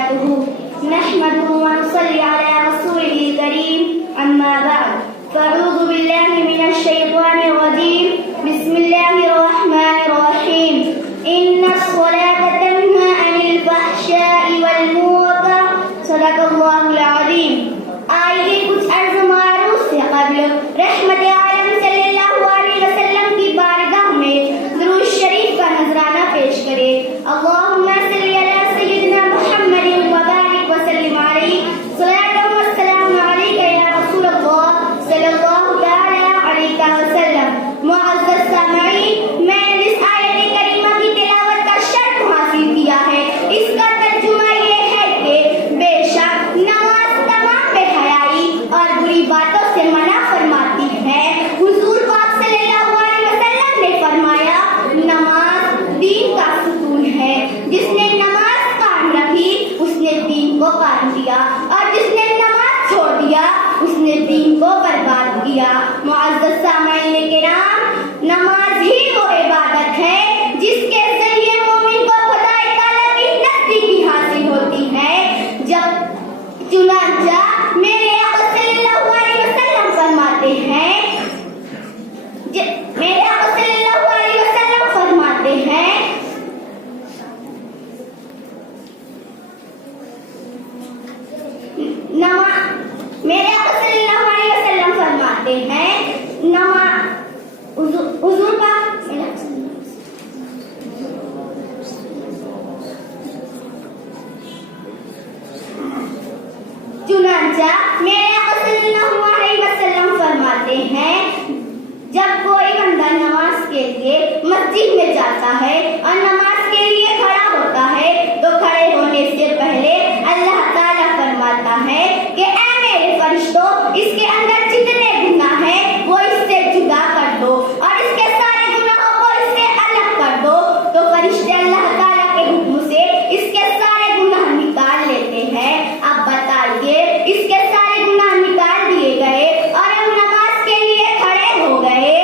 وبركاته نحمده ونصلي على رسوله الكريم أما بعد فأعوذ بالله من الشيطان الرجيم بسم الله الرحمن الرحيم إن الصلاة تنهى عن الفحشاء والمنكر صدق الله العظيم. آئیے کچھ عرض معروف سے قبل رحمت عالم صلی اللہ علیہ وسلم کی بارگاہ میں درود شریف کا نذرانہ پیش کرے. اللہم صلی علی سیدنا محمد وبارک وسلم علیہ صلاۃ والسلام علیک یا رسول اللہ صلی اللہ تعالی علیہ وسلم. معزز سامعین، میں نے اس آیت کریمہ کی تلاوت کا شرح حاصل کیا ہے. اس کا ترجمہ یہ ہے کہ بے شک نماز تمام بے حیائی اور بری باتوں سے منع فرماتی ہے. حضور پاک صلی اللہ علیہ وسلم نے فرمایا نماز دین کا ستون ہے. جس نے نماز قائم رکھی اس نے دین کو قائم کیا اور جس نے نماز چھوڑ دیا اس نے دین کو برباد کیا. معزز سامعین کرام، نماز ہی وہ عبادت ہے جس کے ذریعے مومن کو خدا تعالیٰ کی نزدیکی حاصل ہوتی ہے. جب چنانچہ میرے آقا صلی اللہ علیہ وسلم فرماتے ہیں میرے آقا صلی اللہ علیہ وسلم فرماتے ہیں میرے آقا صلی اللہ علیہ وسلم فرماتے ہیں حضور پاک چنانچہ میرے آقا صلی اللہ علیہ وسلم فرماتے ہیں جب کوئی بندہ نماز کے لیے مسجد میں جاتا ہے اور نماز کے لیے کھڑا ہوتا ہے تو کھڑے ہونے سے پہلے اللہ تعالیٰ فرماتا ہے کہ اے میرے فرشتوں، اس کے اندر جتنے گناہ ہیں وہ اس سے جدا کر دو اور اس کے سارے گناہوں کو اس سے الگ کر دو. تو فرشتے اللہ تعالیٰ کے حکم سے اس کے سارے گناہ نکال لیتے ہیں. اب بتائیے، اس کے سارے گناہ نکال دیے گئے اور اب نماز کے لیے کھڑے ہو گئے.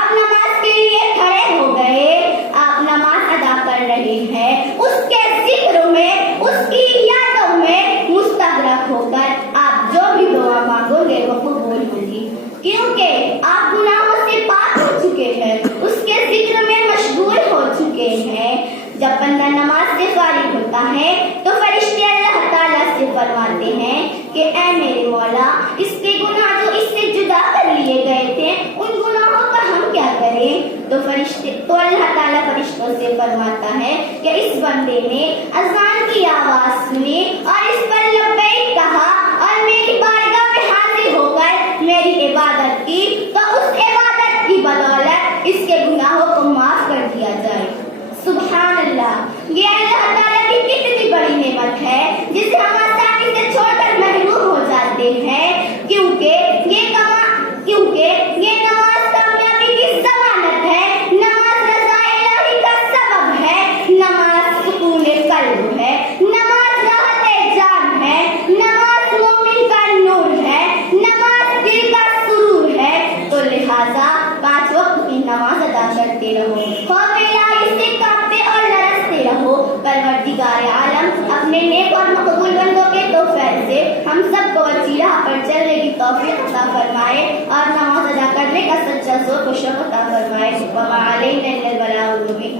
اب نماز کے لیے کھڑے ہو گئے، آپ نماز ادا کر رہے ہیں. اس کے ذکر میں، اس کی یادوں میں مستغرق ہو کر آپ جو بھی دعا مانگو گے وہ قبول ہوگی، کیونکہ آپ گناہوں سے پاک ہو چکے ہیں، اس کے ذکر میں مشغول ہو چکے ہیں. جب بندہ نماز سے فارغ ہوتا ہے تو فرشتے اللہ تعالیٰ سے فرماتے ہیں کہ اے میرے مولا، اس کے گناہ جو اس سے جدا کر لیے گئے تھے ان گناہوں پر ہم کیا کریں؟ تو اللہ تعالیٰ فرشتوں سے فرماتا ہے کہ اس بندے نے اذان کی آواز سنی اور اس پر لبیک کہا اور میری بارگاہ میں حاضر ہو کر میری عبادت کی، تو اس عبادت کی بدولت اس کے گناہوں کو معاف کر دیا جائے. سبحان اللہ! یہ اللہ تعالیٰ کی کتنی بڑی نعمت ہے جسے ہم آسانی سے چھوڑ کر محروم ہو جاتے ہیں، کیونکہ یہ نماز کامیابی کی ضمانت ہے، نماز رضا الہی کا سبب ہے، نماز سکون قلب ہے، نماز راحت جان ہے، نماز مومن کا نور ہے، نماز دل کا سرور ہے. تو لہذا 5 وقت کی نماز ادا کرتے رہو، خوف الہی سے کانپتے اور لرزتے رہو. پروردگار عالم اپنے نیک اور مقبول بندوں کے توفیق سے ہم سب کو اچھی راہ پر چلنے کی توفیق عطا فرمائے اور نماز ادا کرنے کا سچا ذوق و شوق عطا فرمائے. وما علینا الا البلاغ المبین.